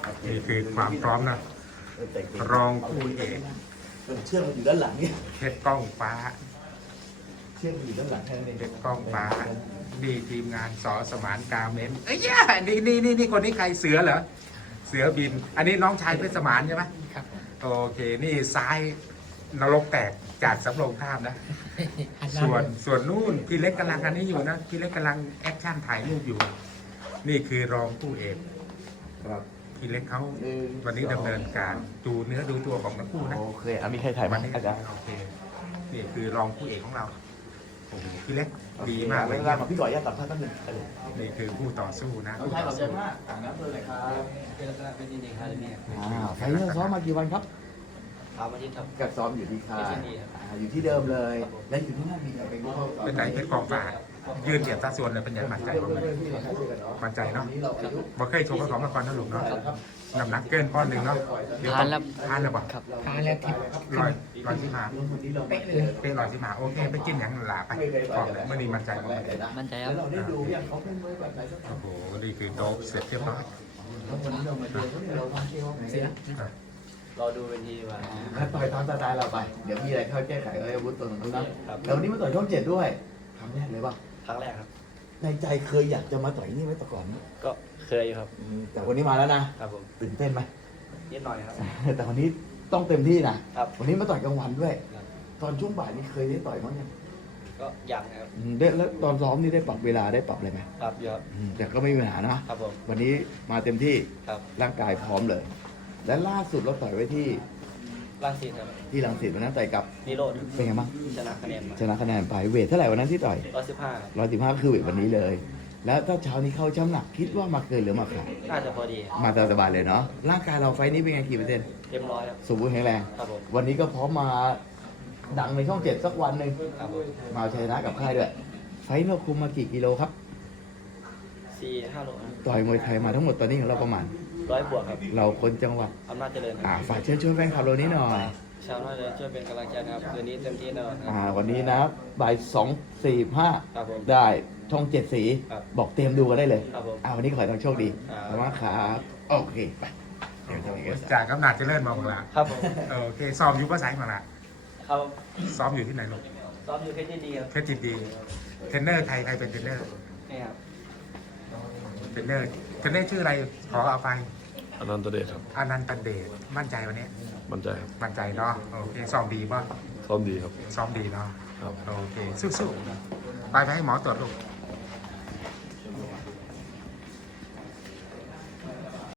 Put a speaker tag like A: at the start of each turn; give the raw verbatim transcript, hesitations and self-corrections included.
A: นี่คือความพร้อมนะรองคู่เอก
B: เชือกมันอยู่ด้านหลังเนี่ย
A: เพชรก้องฟ้า
B: เชือกมันอยู่ด้านหลังแค่นั้นเอง
A: เพชรก้องฟ้านี่ทีมงานสอสมานกาเมนเอ้ยนี่นี่นี่นี่คนนี้ใครเสือเหรอเสือบิน อันนี้น้องชายเพชรสมานใช่ไหมครับโอเคนี่ซ้ายนรกแตกจากสำโรงท่ามนะ ส่วนส่วนนู่นพี่เล็กกำลังอันนี้อยู่นะพี่เล็กกำลังแอคชั่นถ่ายรูปอยู่ นี่คือรองคู่เอก
B: ครับ
A: พี่เล็กเขาวันนี้ดำเนินการดูเนื้อดูตัวของทั้งคู่นะ
B: โอเคอ่ะมีใครถ่าย
A: วั
B: มาน
A: นี้
B: อาจารย์
A: โอเคนี่คือรองคู่เอกของเราโอ้โหพี่เล็กดีมากเล
B: เลย ยมาพี่ก่อยย่าตัดภาพแป๊บนึง
A: นี่คือคู่ต่อสู้นะ
B: น้อง
A: คู่
B: ชาย
A: ต่
B: ข
A: อ
B: อบใจ
A: สู้
B: มากอ่าน้ำเลยครับ
C: เป็นยินดีครับเนี่ย
B: อ่าไฟเนอร์ซ้อมมากี่วันครับ
C: เอามาที่ทำ
B: กัดซ้อมอยู่ที่ค่าย
C: ที่นี่ครับ
B: อ่าอยู่ที่เดิมเลย และอยู่ที่นั่นมีใครเป็นผู้เข้าซ้อม
A: เป็นไหนเพชรกองฟ้ายืนเหยียบตาส่วนเลยเป็นยันมั่นใจบ้างไหมมั่นใจเนาะบ่เคยชมกับของมาก่อนนะลูกเนาะน้ำหนักเกินก้อนหนึ่งเนาะเดี๋ยวต้องทานแล้วป่ะ
C: ครับ
D: ทานแล้วทิพ
A: ลอยลอยที่มา
B: วันนี้เรา
D: เป๊ะเลย
A: เป็นลอยที่มาโอเคไปกินอย่างหลาไปก่อนเลยเมื่อนี้มั่นใจบ้างไหม
C: มั่นใจค
B: แล้
C: รั
B: ว
C: บ
B: เราได้ดูอย่างเขาเป็นมวยแบบไหนสัก
A: โอ้โหนี่คือโดบเสร็จเรียบร้อย
B: แล้ววันนี้เรามาเจอเขาเนี่ยเราทำเที่ยวไหนเนี่ย
C: รอดูเวทีว่า
B: ต่อยตามสไตล์เราไป เดี๋ยวมีอะไรเข้าแก้ไขเอ้ยอาวุธตัวนั้นนะครับ แล้ววันนี้มาต่อยช่องเจ็ดด้วยทำแรกเลยป่ะ
C: ครั้งแรกครับ
B: ในใจเคยอยากจะมาต่อยนี่ไหมแต่ก่อนนี้
C: ก็เคยอยู่ครับ
B: อืมแต่วันนี้มาแล้วนะครับ
C: ผม
B: ตื่นเต้นไหม
C: นิดหน่อยครับ
B: แต่วันนี้ต้องเต็มที่นะ
C: ครับ
B: วันนี้มาต่อยกลางวันด้วย
C: ครับ
B: ตอนช่วงบ่ายนี่เคยได้ต่อยมั้งยัง
C: ก็ยังนะครับ
B: อืมได้แล้วตอนซ้อมนี่ได้ปรับเวลาได้ปรับอะไรไหม
C: ครับเยอะ
B: อืมแต่ก็ไม่มีปัญหานะ
C: ครับผม
B: วันนี้มาเต็มที่
C: ครับ
B: ร่างกายพร้อมเลย และล่าสุดเราต่อยไว้ที่
C: ร่างสีครับ
B: ที่รังสิตวันนั้นต่อยกับ
C: นิโรธ
B: เป็นไงบ้าง
C: ชนะคะแนนมา
B: ชนะคะแนนไปเวทเท่าไหร่วันนั้นที่ต่อย
C: ร้อยสิบห้า
B: ร้อยสิบห้าคือเวทวันนี้เลย แล้วถ้าเช้านี้เข้าช้ำหนักคิดว่ามาเกินหรือมาขาด
C: น่าจะพอดี
B: มาสบายๆเลยเนาะร่างกายเราไฟล์นี้เป็นไงกี่เปอร์เซ็นต์
C: เต็มร้อยครับ
B: สมบูรณ์แข็งแรง
C: ครับผม
B: วันนี้ก็พร้อมมาดังในช่องเจ็ดสักวันหนึ่ง
C: ครับผม
B: มาเอาชัยชนะกับค่ายด้วย ไฟล์เราคุมมากี่กิโลครับ
C: สี่ห้าโล
B: ต่อยมวยไทยมาทั้งหมดตอนนี้ของเราประมาณ
C: ร้อยบวกครับ
B: เราคนจังหวัด
C: อำนาจเจริญค
B: อ่า
C: รับ
B: ฝากเชิญชวนแฟนคลับเรานี้หน่อย
C: ชาวนาเลยช่วยเป็นกำลังใจนะครับคืนนี้เต็มที่แน่นอนค
B: อ่า
C: รับ
B: วันนี้นะบ่ายสองสี่ห้า
C: ครับผม
B: ได้ช่องเจ็ดสี
C: ครับ
B: บอกเตรียมดูกันได้เลย
C: ครับผม
B: อ่าวันนี้ขอให้ทางโชคดี
C: ครับ
B: ขอบคุณมากครับโอเคไปเดี๋ยวจะมีกัน
A: จากกำนัดเจะเลิ่นมาบังละ
C: ครับผม
A: โอเคซ้อมอยู่ภาษาอังกฤษมาละ
C: ครับ
A: ซ้อมอยู่ที่ไหนลูก
C: ซ้อมอยู่เพชรยินดีครับ
A: เพชรจิตดีเทรนเนอร์ใครใครเป็นเทรนเนอร์
C: นี่ครับ
A: เทรนเนอร์เทรนเนอร์ชื่ออะไรขอเอาไป
E: อนันตเดชครับ
A: อนันต์ตันเดชมั่นใจวันนี้
E: มั่นใจครับ
A: มั่นใจเนาะโอเคซ้อมดีป่ะ
E: ซ้อมดีครับ
A: ซ้อมดีเนาะ
E: ครับ
A: โอเคสู้ๆไปไปให้หมอตรวจลูก